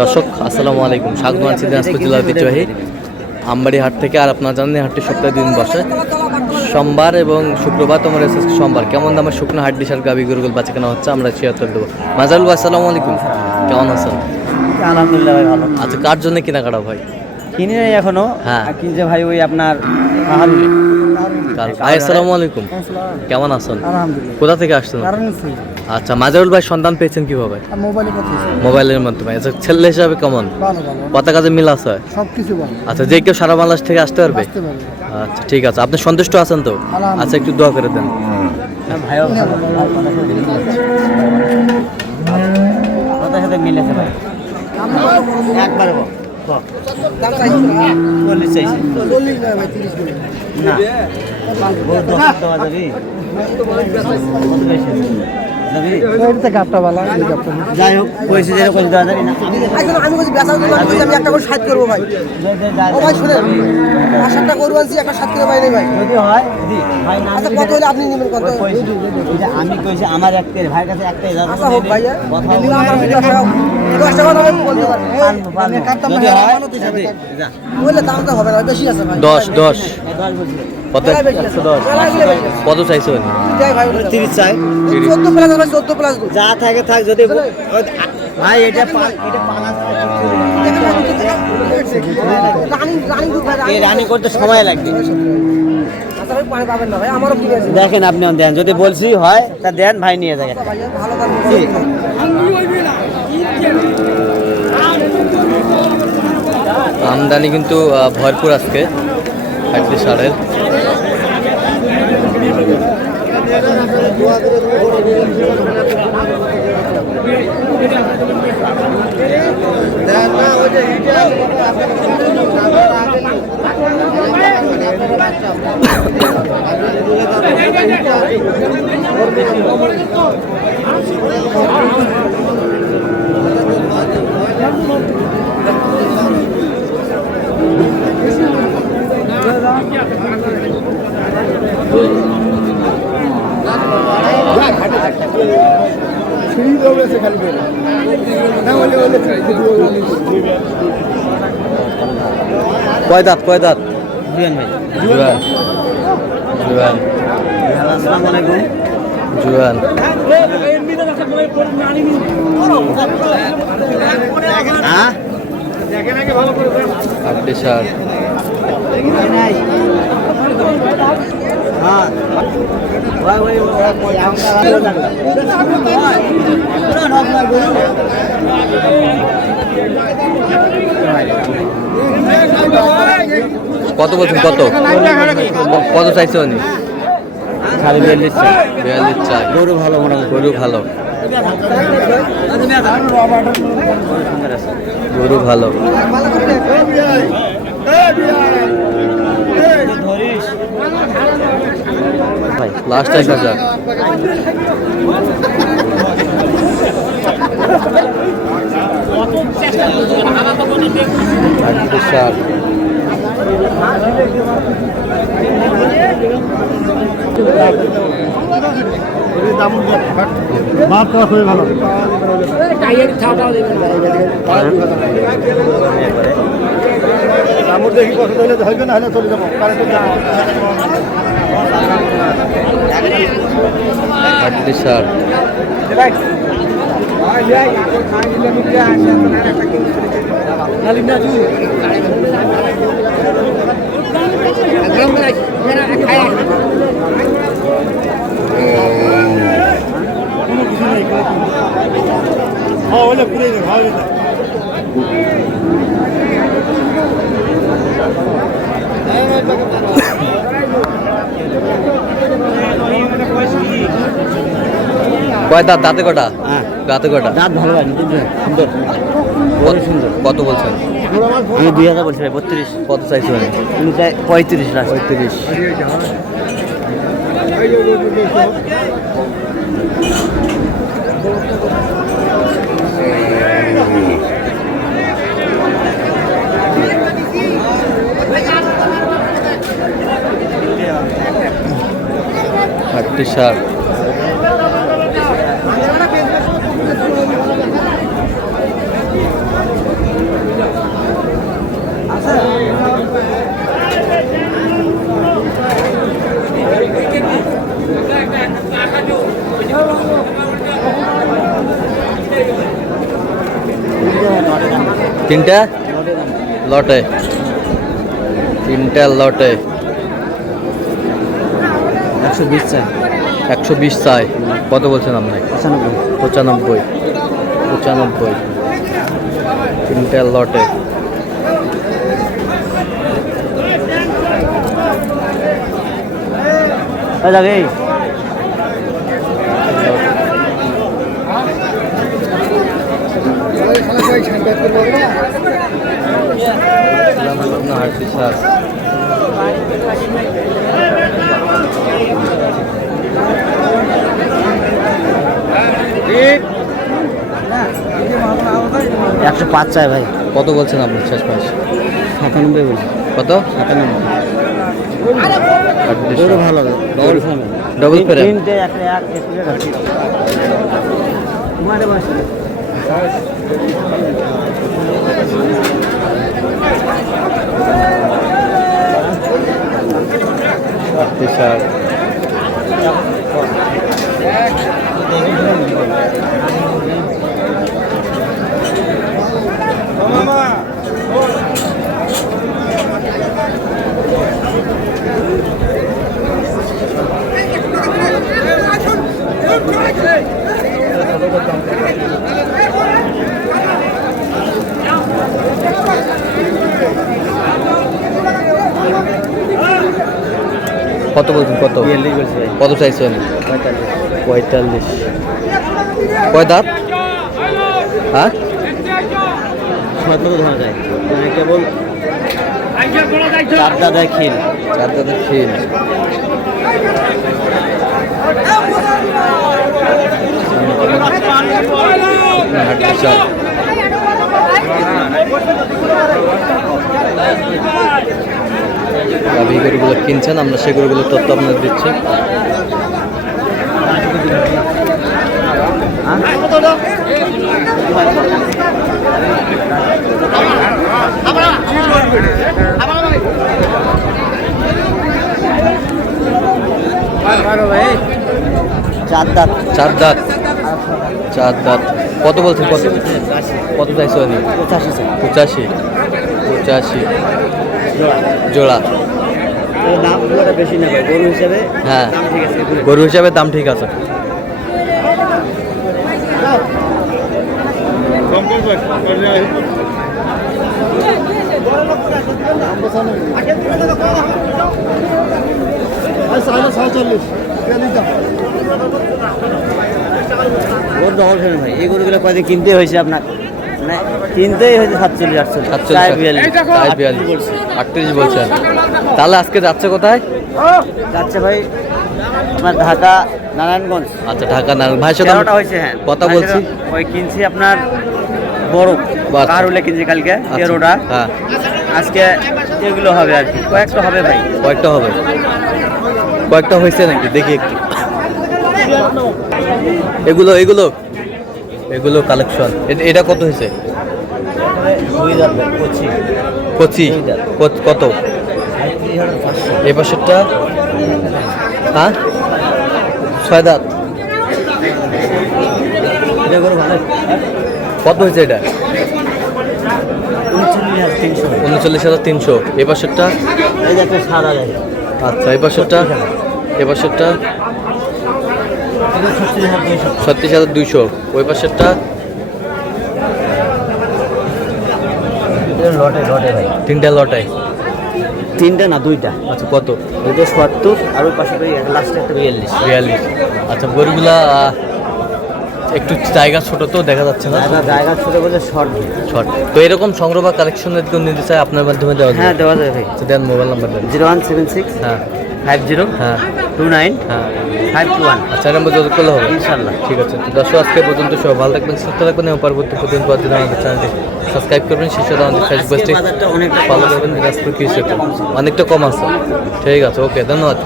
দর্শক আসসালামু আলাইকুম, স্বাগত আছি দিনাজপুর জেলার ঐতিহ্যবাহী আমবাড়ি হাট থেকে। আর আপনারা জানেন হাটটি সপ্তাহে 2 দিন বসে, সোমবার এবং শুক্রবার। তোমার সোমবার কেমন দামের শুকনো হাট ডিসার গাবি গরুগুল বাচ্চা কেনা হচ্ছে আমরা শেয়ার করে দেবো। মাজারুল ভাই আসসালামু আলাইকুম, কেমন আছেন? আলহামদুলিল্লাহ ভাই, ভালো। আচ্ছা, কার জন্য কেনাকাটা ভাই? কিনি নাই এখনো। হ্যাঁ, কিনছে ভাই ওই আপনার আহারুল। ভাই আসসালামু আলাইকুম, কেমন আছেন? আলহামদুলিল্লাহ। কোথা থেকে আসছেন? আচ্ছা, মাজারুল ভাই সন্ধান পেয়েছেন কিভাবে? মোবাইলের মাধ্যমে। আচ্ছা, ছেলে হিসাবে কেমন? কত কাজে মিল আছে? সবকিছু ভালো। আচ্ছা, যে কেউ সারা বাংলাদেশ থেকে আসতে পারবে? আচ্ছা ঠিক আছে, আপনি সন্তুষ্ট আছেন তো? আচ্ছা, একটু দোয়া করে দেন। ভাইও কথার সাথে মিলেছে ভাই, একবারে যাই হোক পয়সা যেরকম দেওয়া যাবে না। আমি একটা করে সাত করবো ভাই। ও ভাই শুনেন, 5-7টা গরু আনছি, একটা 7 করে বাইরে ভাই। যদি হয় ভাই না, আচ্ছা কত হলে আপনি নেবেন? কত? আমি কইছি আমার একটাই ভাইয়ের কাছে একটাই যাবে। আচ্ছা হোক ভাই, কথা আমার 10 টাকা আমি বলতে পারি। যদি হয় বললে দামটা হবে না, বেশি আছে ভাই। 10 কত? মেলায় বেশি আছে। 10 মেলায় গেলে বেশি আছে। কত চাইছেন? যাই ভাই, 30 চাই। 14 প্লাস আছে, 14 প্লাস গরু। যা থাকে থাক। যদি ভাই এটা পানা রানিং দুধ ভাই, এই রানি করতে সময় লাগবে। আচ্ছা ভাই, পানি পাবেন না ভাই, আমারও কি আছে দেখেন আপনি দেন, যদি বলছি হয় তা দেন ভাই, নিয়ে যাবেন। ভাই, ভালো দাম। আমদানি কিন্তু ভরপুর আজকে হাটটি সারের। কয় দাঁত? জুয়েন ভাই, জুয়ান। আসসালামু আলাইকুম। জুয়ান হ্যাঁ হাটটি সার। হ্যাঁ কত বলছেন? কত চাইছে উনি? 42 চাই। 42 চাই। গরু ভালো, মোটামুটি গরু ভালো, গরু ভালো। ভাই লাস্ট 1000। হাটটি সার। খুবই ভালো। দেখি পছন্দ হলে হইবে, না হলে চলে যাবো। হাটটি সার। কয় দাঁত? দাঁতে কটা? হ্যাঁ দাঁতে কটা? দাঁত ভালো লাগে, সুন্দর, সুন্দর। কত বলছেন? আমি 2000 বলছি ভাই। 32। কত চাইছে উনি? তুমি চাই 35 লাখ। 35। হাটটি সার। তিনটা লটে, তিনটা লটে 120 চাই। 120 চাই। কত বলছেন আপনি? 95। 95 তিনটা লটে। যাবে একশো 5 চাই ভাই। কত বলছেন আপনি শেষ মাস? 97 বলি। কত? 97 ভালো ডবল ফ্রেম। Double frame. তিনটে একটা এক স্পিড আছে। মারে বসে কত বলছেন? কত? 42 বলছি ভাই। কত চাইছেন? 45। কয় দাঁত? হ্যাঁ, সব মতো ধরা যায় মানে কেবল 4 দাদা খিল। 4 দাঁতের খিল। গাভী গরুগুলো কিনছেন, আমরা সেই গরুগুলোর তথ্য আপনাদের দিচ্ছি। চার দাঁত। 4 দাঁত। 4 দাঁত। কত বলছেন? কত? কত চাইছো? 85। 85 জোড়া। দাম পুরোটা বেশি না ভাই, গরু হিসাবে হ্যাঁ, দাম ঠিক আছে। গরু হিসাবে দাম ঠিক আছে। ওর ডবল ফ্রেম ভাই। এই গরুগুলো কয়দিন কিনতে হয়েছে আপনার? মানে কিনতেই হয়েছে 47 48। 38 বলছেন। তাহলে আজকে যাচ্ছে কোথায়? যাচ্ছে ভাই আপনার ঢাকা নারায়ণগঞ্জ। আচ্ছা, ঢাকা নারায়ণ ভাইয়ের সাথে 13টা হয়েছে। হ্যাঁ, কথা বলছি। ওই কিনছি আপনার বড় আচ্ছা। কারুলে কিনছি কালকে 13টা। হ্যাঁ, আজকে এগুলো হবে আর কি, কয়েকটা হবে ভাই। কয়েকটা হবে। কয়েকটা হয়েছে নাকি দেখি একটু। এগুলো এগুলো এগুলো কালেকশন। এটা কত হয়েছে? 2 দাঁত ভাই, করছি। কচি কত? 35,500। এই পাশেরটা? হ্যাঁ, 6 দাঁত। এটা গরু ভালো। কত হয়েছে এটা? 39,300। 39,300। এই পাশেরটা? এই যে একটা সাদা দেখে। আচ্ছা, এই পাশেরটা? এই পাশেরটা? 36,200। 36,200। ওই পাশেরটা? লটে ভাই। তিনটা লটাই। তিনটা না, 2টা। আচ্ছা, কত? ওইটা 70 আর ওই পাশে লাস্টে একটা 42। 42। আচ্ছা, গরুগুলা একটু জায়গা ছোট তো দেখা যাচ্ছে না। জায়গা ছোট বলে শর্ট। শর্ট তো এরকম সংগ্রহ বা কালেকশনের কেউ নিতে চায় আপনার মাধ্যমে দেওয়া হ্যাঁ, যায়? দেওয়া যাবে ভাই। আচ্ছা, দেন মোবাইল নাম্বার দেন। 0176 হ্যাঁ 50 হ্যাঁ 29 হ্যাঁ 521। আচ্ছা, নাম্বার যোগাযোগ করলে হবে ইনশাআল্লাহ। ঠিক আছে। তো দর্শক, আজকে পর্যন্ত সব ভালো থাকবেন, সুস্থ থাকবেন এবং পরবর্তী প্রতিদিন পর দিন আমাদের চ্যানেলটি সাবস্ক্রাইব করবেন। সেই সাথে আমাদের ফেসবুক পেজটি বাজারটা অনেকটা ফলো করবেন। দিনাজপুর কৃষি অনেকটা কম আছে। ঠিক আছে, ওকে, ধন্যবাদ।